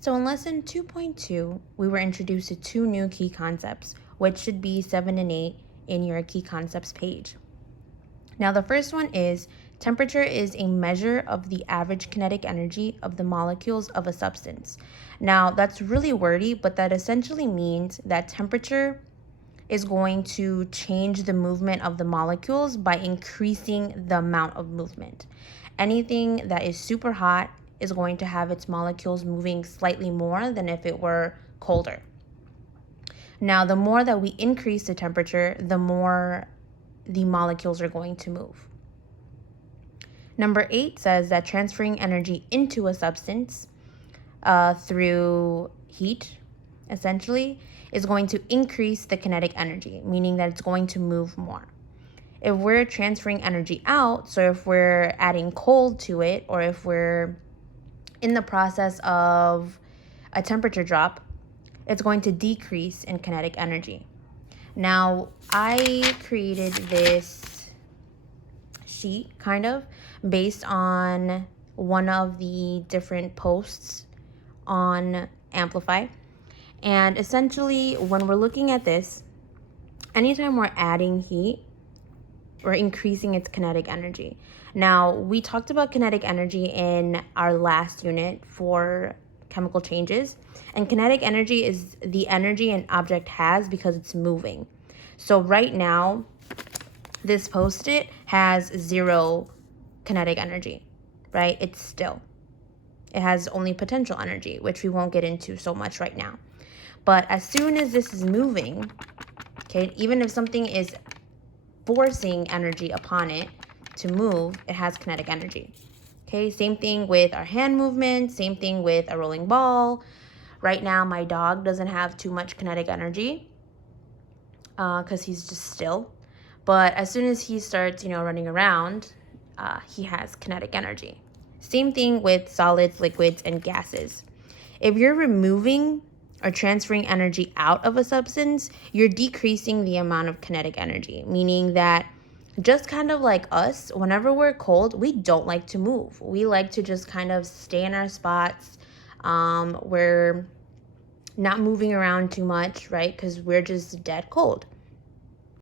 So in lesson 2.2, we were introduced to two new key concepts, which should be 7 and 8 in your key concepts page. Now the first one is temperature is a measure of the average kinetic energy of the molecules of a substance. Now that's really wordy, but that essentially means that temperature is going to change the movement of the molecules by increasing the amount of movement. Anything that is super hot is going to have its molecules moving slightly more than if it were colder. Now, the more that we increase the temperature, the more the molecules are going to move. Number 8 says that transferring energy into a substance through heat, essentially, is going to increase the kinetic energy, meaning that it's going to move more. If we're transferring energy out, so if we're adding cold to it, or if we're in the process of a temperature drop, it's going to decrease in kinetic energy. Now, I created this sheet kind of based on one of the different posts on Amplify. And essentially, when we're looking at this, anytime we're adding heat, we're increasing its kinetic energy. Now, we talked about kinetic energy in our last unit for chemical changes, and kinetic energy is the energy an object has because it's moving. So right now, this Post-it has 0 kinetic energy, right? It's still. It has only potential energy, which we won't get into so much right now. But as soon as this is moving, okay, even if something is forcing energy upon it to move, it has kinetic energy. Okay, same thing with our hand movement, same thing with a rolling ball. Right now, my dog doesn't have too much kinetic energy because he's just still. But as soon as he starts, running around, he has kinetic energy. Same thing with solids, liquids, and gases. If you're removing or transferring energy out of a substance, you're decreasing the amount of kinetic energy, meaning that just kind of like us, whenever we're cold, we don't like to move. We like to just kind of stay in our spots. We're not moving around too much, right? Because we're just dead cold.